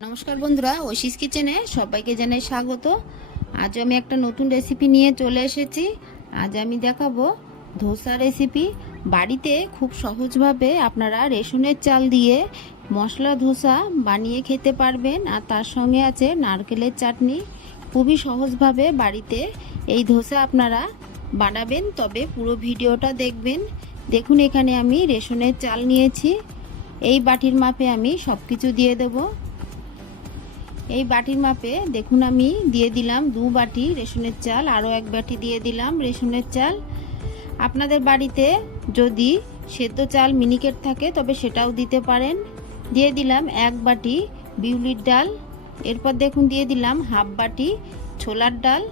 নমস্কার বন্ধুরা ঐশিস কিচেনে সবাইকে জানাই স্বাগত। আজ আমি একটা নতুন রেসিপি নিয়ে চলে এসেছি। আজ আমি দেখাবো ধোসা রেসিপি বাড়িতে খুব সহজভাবে আপনারা রেশনের চাল দিয়ে মশলা ধোসা বানিয়ে খেতে পারবেন আর তার সঙ্গে আছে নারকেলের চাটনি। খুবই সহজভাবে বাড়িতে এই ধোসা আপনারা বানাবেন, তবে পুরো ভিডিওটা দেখবেন। দেখুন, এখানে আমি রেশনের চাল নিয়েছি। এই বাটির মাপে আমি সব কিছু দিয়ে দেবো। এই বাটির মাপে দেখুন আমি দিয়ে দিলাম দু বাটি রেশনের চাল, আরও এক বাটি দিয়ে দিলাম রেশনের চাল। আপনাদের বাড়িতে যদি সেদ্ধ চাল মিনিকেট থাকে, তবে সেটাও দিতে পারেন। দিয়ে দিলাম এক বাটি বিউলির ডাল, এরপর দেখুন দিয়ে দিলাম হাফ বাটি ছোলার ডাল।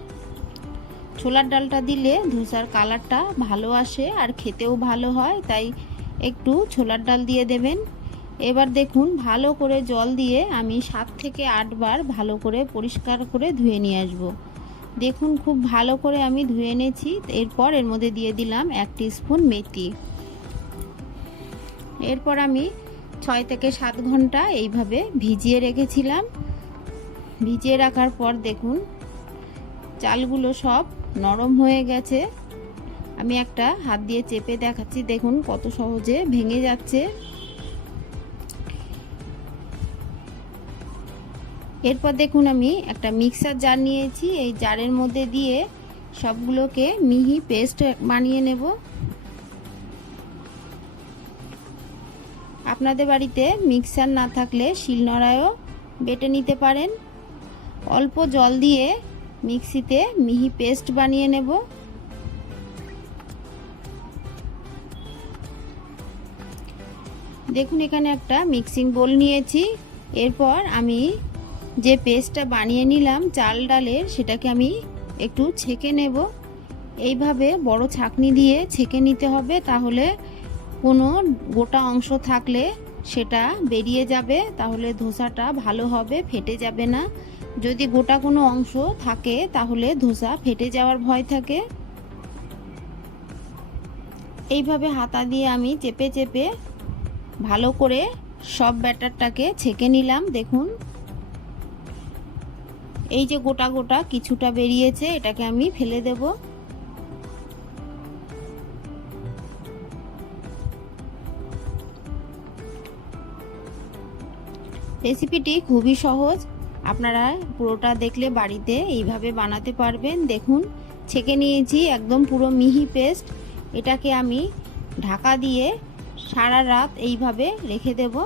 ছোলার ডালটা দিলে ধোসার কালারটা ভালো আসে আর খেতেও ভালো হয়, তাই একটু ছোলার ডাল দিয়ে দেবেন। এবার দেখুন, ভালো করে জল দিয়ে আমি সাত থেকে আটবার ভালো করে পরিষ্কার করে ধুয়ে নিয়ে আসব। দেখুন, খুব ভালো করে আমি ধুয়ে এনেছি এরপর এর মধ্যে দিয়ে দিলাম এক স্পুন মেথি। এরপর আমি ছয় থেকে সাত ঘণ্টা এইভাবে ভিজিয়ে রেখেছিলাম। ভিজিয়ে রাখার পর দেখুন, চালগুলো সব নরম হয়ে গেছে। আমি একটা হাত দিয়ে চেপে দেখাচ্ছি। দেখুন, কত সহজে ভেঙে যাচ্ছে। এরপর দেখুন আমি একটা মিক্সার জার নিয়েছি। এই জারের মধ্যে দিয়ে সবগুলোকে মিহি পেস্ট বানিয়ে নেব। আপনাদের বাড়িতে মিক্সার না থাকলে শিলনোড়ায়ও বেটে নিতে পারেন। অল্প জল দিয়ে মিক্সিতে মিহি পেস্ট বানিয়ে নেব। দেখুন এখানে একটা মিক্সিং বোল নিয়েছি। এরপর আমি যে পেস্টটা বানিয়ে নিলাম চাল ডালের, সেটাকে আমি একটু ছেঁকে নেব। এইভাবে বড় ছাকনি দিয়ে ছেঁকে নিতে হবে, তাহলে কোনো গোটা অংশ থাকলে সেটা বেরিয়ে যাবে, তাহলে ধোসাটা ভালো হবে, ফেটে যাবে না। যদি গোটা কোনো অংশ থাকে, তাহলে ধোসা ফেটে যাওয়ার ভয় থাকে। এইভাবে হাতা দিয়ে আমি চেপে চেপে ভালো করে সব ব্যাটারটাকে ছেঁকে নিলাম। দেখুন এই যে গোটা গোটা কিছুটা বেরিয়েছে, এটাকে আমি ফেলে দেব। রেসিপিটি খুবই সহজ। আপনারা পুরোটা দেখলে বাড়িতে এইভাবে বানাতে পারবেন। দেখুন, ছেঁকে নিয়েছি একদম পুরো মিহি পেস্ট। এটাকে আমি ঢাকা দিয়ে সারা রাত এইভাবে রেখে দেবো।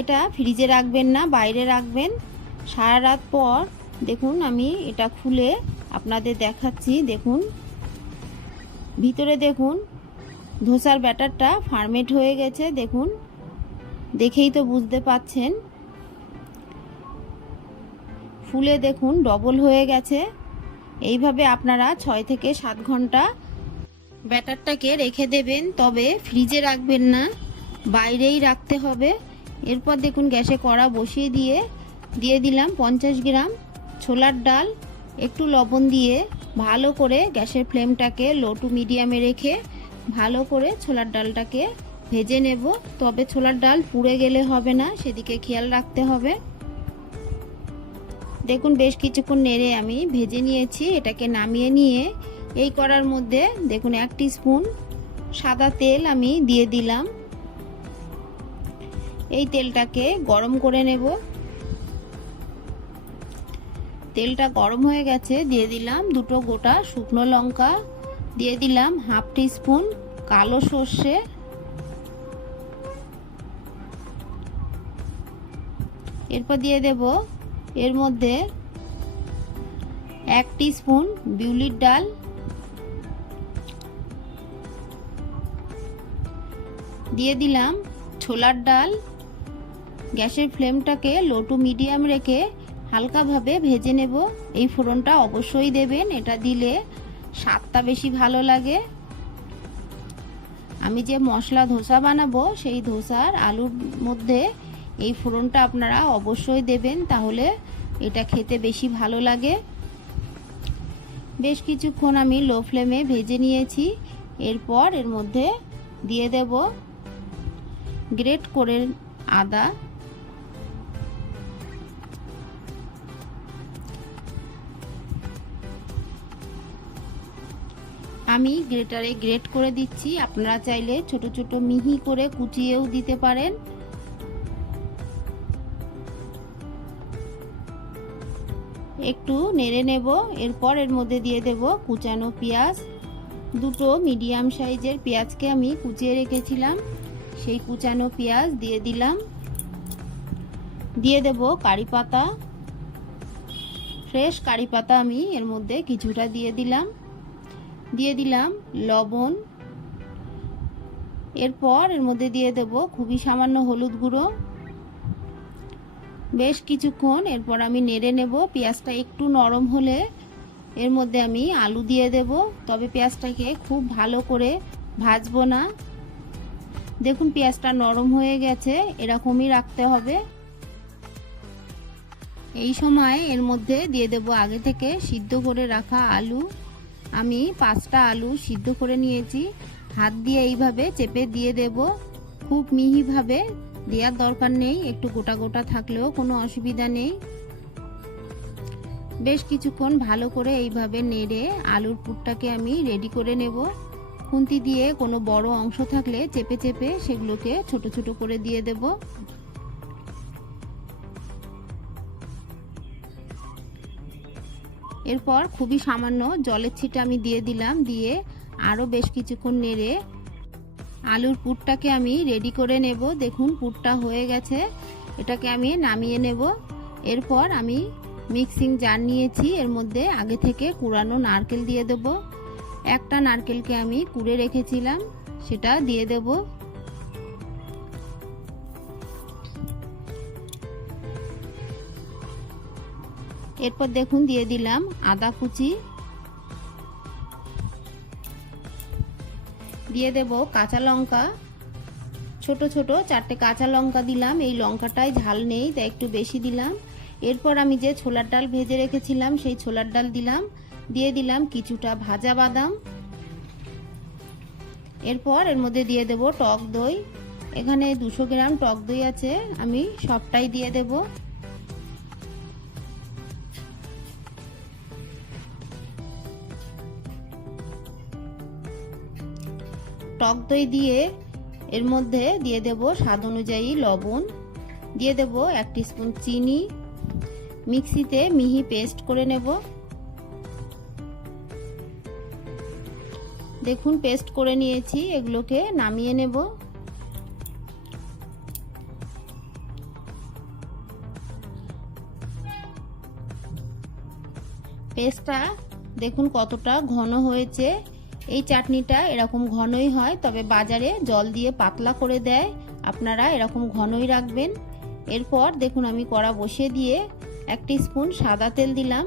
এটা ফ্রিজে রাখবেন না, বাইরে রাখবেন। সারা রাত পর দেখুন আমি এটা খুলে আপনাদের দেখাচ্ছি, দেখুন। ভিতরে দেখুন, ধোসার ব্যাটারটা ফার্মেট হয়ে গেছে, দেখুন। দেখেই তো বুঝতে পাচ্ছেন। ফুলে দেখুন, ডবল হয়ে গেছে। এইভাবে আপনারা ছয় থেকে সাত ঘণ্টা ব্যাটারটাকে রেখে দেবেন, তবে ফ্রিজে রাখবেন না, বাইরেই রাখতে হবে। এরপর দেখুন গ্যাসে কড়া বসিয়ে দিয়ে দিয়ে দিলাম পঞ্চাশ গ্রাম ছোলার ডাল। একটু লবণ দিয়ে ভালো করে গ্যাসের ফ্লেমটাকে লো টু মিডিয়ামে রেখে ভালো করে ছোলার ডালটাকে ভেজে নেব। তবে ছোলার ডাল পুড়ে গেলে হবে না, সেদিকে খেয়াল রাখতে হবে। দেখুন বেশ কিছুক্ষণ নেড়ে আমি ভেজে নিয়েছি, এটাকে নামিয়ে নিয়ে এই করার মধ্যে দেখুন এক স্পুন সাদা তেল আমি দিয়ে দিলাম। এই তেলটাকে গরম করে নেব। তেলটা গরম হয়ে গেছে, দিয়ে দিলাম দুটো গোটা শুকনো লঙ্কা, দিয়ে দিলাম হাফ স্পুন কালো সর্ষে। এরপর দিয়ে দেব এর মধ্যে এক স্পুন বিউলির ডাল। দিয়ে দিলাম ছোলার ডাল। গ্যাসের ফ্লেমটাকে লো টু মিডিয়াম রেখে হালকাভাবে ভেজে নেব। এই ফোড়নটা অবশ্যই দেবেন, এটা দিলে স্বাদটা বেশি ভালো লাগে। আমি যে মশলা ধোসা বানাবো, সেই ধোসার আলুর মধ্যে এই ফোড়নটা আপনারা অবশ্যই দেবেন, তাহলে এটা খেতে বেশি ভালো লাগে। বেশ কিছুক্ষণ আমি লো ফ্লেমে ভেজে নিয়েছি। এরপর এর মধ্যে দিয়ে দেব গ্রেট করে আদা। আমি গ্রেটারে গ্রেট করে দিচ্ছি। আপনারা চাইলে ছোট ছোট মিহি করে কুচিয়েও দিতে পারেন। একটু নেড়ে নেব, এরপর এর মধ্যে দিয়ে দেব কুচানো পেঁয়াজ। দুটো মিডিয়াম সাইজের পেঁয়াজকে আমি কুচিয়ে রেখেছিলাম। সেই কুচানো পেঁয়াজ দিয়ে দিলাম। দিয়ে দেব কারি পাতা। ফ্রেশ কারি পাতা আমি এর মধ্যে কিছুটা দিয়ে দিলাম। দিয়ে দিলাম লবণ। এরপর এর মধ্যে দিয়ে দেব খুবই সামান্য হলুদ গুঁড়ো। বেশ কিছুক্ষণ এরপর আমি নেড়ে নেব, পেঁয়াজটা একটু নরম হলে এর মধ্যে আমি আলু দিয়ে দেব। তবে পেঁয়াজটাকে খুব ভালো করে ভাজবো না। দেখুন পেঁয়াজটা নরম হয়ে গেছে, এরকমই রাখতে হবে। এই সময় এর মধ্যে দিয়ে দেব আগে থেকে সিদ্ধ করে রাখা আলু। আমি পাঁচটা আলু সিদ্ধ করে নিয়েছি। হাত দিয়ে এইভাবে চেপে দিয়ে দেব। খুব মিহিভাবে দেওয়ার দরকার নেই, একটু গোটা গোটা থাকলেও কোনো অসুবিধা নেই। বেশ কিছুক্ষণ ভালো করে এইভাবে নেড়ে আলুর পুরটাকে আমি রেডি করে নেব। খুন্তি দিয়ে কোনো বড় অংশ থাকলে চেপে চেপে সেগুলোকে ছোট ছোট করে দিয়ে দেব। এরপর খুবই সামান্য জলের ছিটা আমি দিয়ে দিলাম, দিয়ে আরও বেশ কিছুক্ষণ নেড়ে আলুর পুরটাকে আমি রেডি করে নেব। দেখুন, পুরটা হয়ে গেছে। এটাকে আমি নামিয়ে নেব। এরপর আমি মিক্সিং জার নিয়েছি। এর মধ্যে আগে থেকে কুড়ানো নারকেল দিয়ে দেব। একটা নারকেলকে আমি কুড়ে রেখেছিলাম, সেটা দিয়ে দেব। এরপর দেখুন, দিয়ে দিলাম আদা কুচি। দিয়ে দেব কাঁচা লঙ্কা। ছোট ছোট চারটে কাঁচা লঙ্কা দিলাম। এই লঙ্কাটায় ঝাল নেই, তাই একটু বেশি দিলাম। এরপর আমি যে ছোলার ডাল ভেজে রেখেছিলাম, সেই ছোলার ডাল দিলাম। দিয়ে দিলাম কিছুটা ভাজা বাদাম। এরপর এর মধ্যে দিয়ে দেব টক দই। এখানে দুশো গ্রাম টক দই আছে, আমি সবটাই দিয়ে দেব। টক দই দিয়ে এর মধ্যে দিয়ে দেব স্বাদ অনুযায়ী লবণ। দিয়ে দেব এক স্পুন চিনি। মিক্সিতে মিহি পেস্ট করে নেব। দেখুন, পেস্ট করে নিয়েছি, এগুলোকে নামিয়ে নেব। পেস্টটা দেখুন কতটা ঘন হয়েছে। এই চাটনিটা এরকম ঘনই হয়, তবে বাজারে জল দিয়ে পাতলা করে দেয়। আপনারা এরকম ঘনই রাখবেন। এরপর দেখুন আমি কড়া বসিয়ে দিয়ে একটি স্পুন সাদা তেল দিলাম।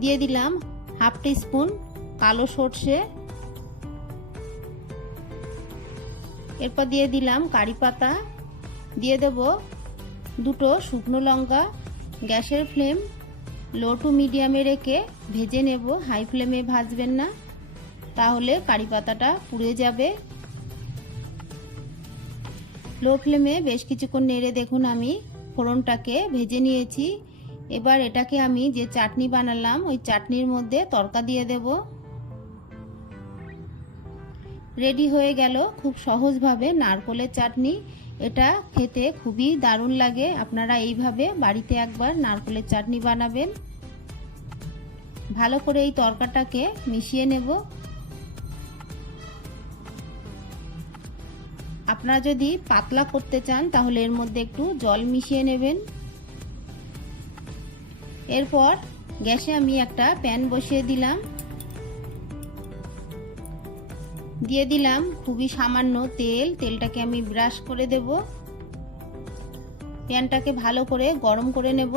দিয়ে দিলাম হাফ টি স্পুন কালো সর্ষে। এরপর দিয়ে দিলাম কারি পাতা। দিয়ে দেব দুটো শুকনো লঙ্কা, গ্যাসের ফ্লেম। লো টু মিডিয়ামে রেখে ভেজে নেব। হাই ফ্লেমে ভাজবেন না। তাহলে কারি পাতাটা পুড়ে যাবে। লো ফ্লেমে বেশ কিছুক্ষণ নেড়ে দেখুন আমি ফোড়নটাকে ভেজে নিয়েছি। এবার এটাকে আমি যে চাটনি বানালাম, ওই চাটনির মধ্যে তরকা দিয়ে দেব। রেডি হয়ে গেল খুব সহজভাবে নারকলের চাটনি। এটা খেতে খুবই দারুণ লাগে। আপনারা এইভাবে বাড়িতে একবার নারকলের চাটনি বানাবেন। ভালো করে এই তরকাটাকে মিশিয়ে নেব। আপনারা যদি পাতলা করতে চান, তাহলে এর মধ্যে একটু জল মিশিয়ে নেবেন। এরপর গ্যাসে আমি একটা প্যান বসিয়ে দিলাম। দিয়ে দিলাম খুবই সামান্য তেল। তেলটাকে আমি ব্রাশ করে দেব। প্যানটাকে ভালো করে গরম করে নেব।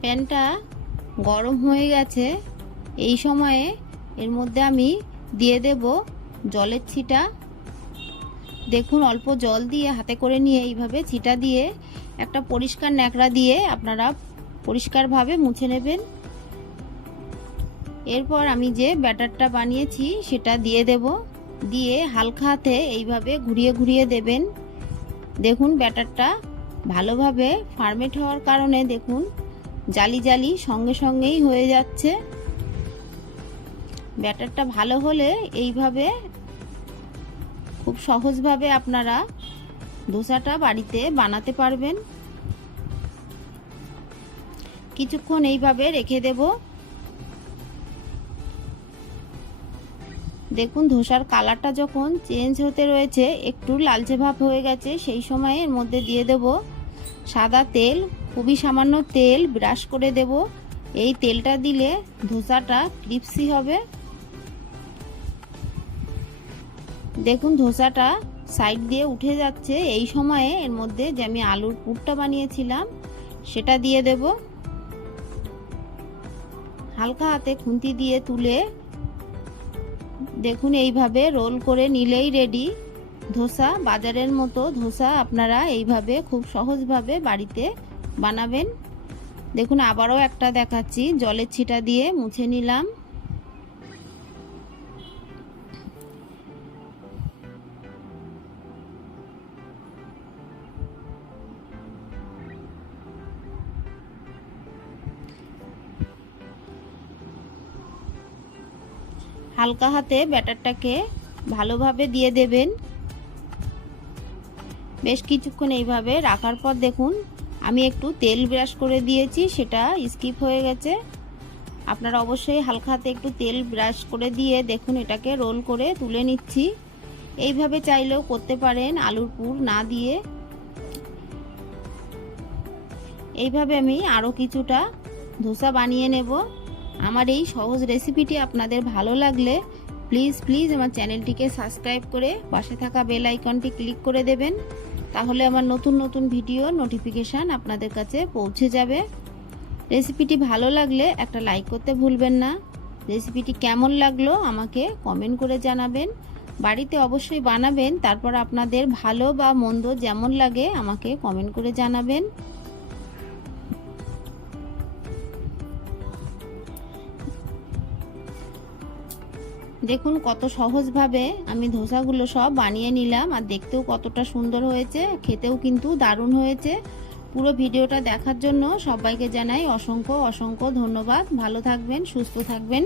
প্যানটা গরম হয়ে গেছে। এই সময়ে এর মধ্যে আমি দিয়ে দেব জলের ছিটা। দেখুন, অল্প জল দিয়ে হাতে করে নিয়ে এইভাবে ছিটা দিয়ে একটা পরিষ্কার ন্যাকড়া দিয়ে আপনারা পরিষ্কারভাবে মুছে নেবেন। এরপর আমি যে ব্যাটারটা বানিয়েছি সেটা দিয়ে দেব। দিয়ে হালকা হাতে এইভাবে ঘুরিয়ে ঘুরিয়ে দেবেন। দেখুন ব্যাটারটা ভালোভাবে ফার্মেট হওয়ার কারণে দেখুন জালি জালি সঙ্গে সঙ্গেই হয়ে যাচ্ছে। ব্যাটারটা ভালো হলে এইভাবে খুব সহজভাবে আপনারা ধোসাটা বাড়িতে বানাতে পারবেন। কিছুক্ষণ এইভাবে রেখে দেব। দেখুন, ধোসার কালারটা যখন চেঞ্জ হতে রয়েছে, একটু লালচে ভাব হয়ে গেছে, সেই সময় এর মধ্যে দিয়ে দেব সাদা তেল, খুবই সামান্য তেল, ব্রাশ করে দেব। এই তেলটা দিলে ধোসাটা ক্রিপসি হবে। দেখুন, ধোসাটা সাইড দিয়ে উঠে যাচ্ছে, এই সময়ে এর মধ্যে যে আমি আলুর পুরটা বানিয়েছিলাম, সেটা দিয়ে দেব। হালকা হাতে খুন্তি দিয়ে তুলে দেখুন, এইভাবে রোল করে নিলেই রেডি ধোসা, বাজারের মতো ধোসা আপনারা এইভাবে খুব সহজভাবে বাড়িতে বানাবেন। দেখুন, আবারও একটা দেখাচ্ছি। জলের ছিটা দিয়ে মুছে নিলাম। হালকা হাতে ব্যাটারটাকে ভালোভাবে দিয়ে দেবেন। বেশ কিছুক্ষণ এইভাবে রাখার পর দেখুন, আমি একটু তেল ব্রাশ করে দিয়েছি, সেটা স্কিপ হয়ে গেছে। আপনারা অবশ্যই হালকা হাতে একটু তেল ব্রাশ করে দিয়ে দেখুন, এটাকে রোল করে তুলে নিচ্ছি। এইভাবে চাইলেও করতে পারেন, আলুর পুর না দিয়ে। এইভাবে আমি আরও কিছুটা ধোসা বানিয়ে নেব। আমার এই সহজ রেসিপিটি আপনাদের ভালো লাগলে প্লিজ প্লিজ আমার চ্যানেলটিকে সাবস্ক্রাইব করে পাশে থাকা বেল আইকনটি ক্লিক করে দেবেন। তাহলে আমার নতুন নতুন ভিডিও নোটিফিকেশান আপনাদের কাছে পৌঁছে যাবে। রেসিপিটি ভালো লাগলে একটা লাইক করতে ভুলবেন না। রেসিপিটি কেমন লাগল আমাকে কমেন্ট করে জানাবেন। বাড়িতে অবশ্যই বানাবেন, তারপর আপনাদের ভালো বা মন্দ যেমন লাগে আমাকে কমেন্ট করে জানাবেন। দেখুন কত সহজভাবে আমি ধোসাগুলো সব বানিয়ে নিলাম, আর দেখতেও কতটা সুন্দর হয়েছে, খেতেও কিন্তু দারুণ হয়েছে। পুরো ভিডিওটা দেখার জন্য সবাইকে জানাই অসংখ্য অসংখ্য ধন্যবাদ। ভালো থাকবেন, সুস্থ থাকবেন।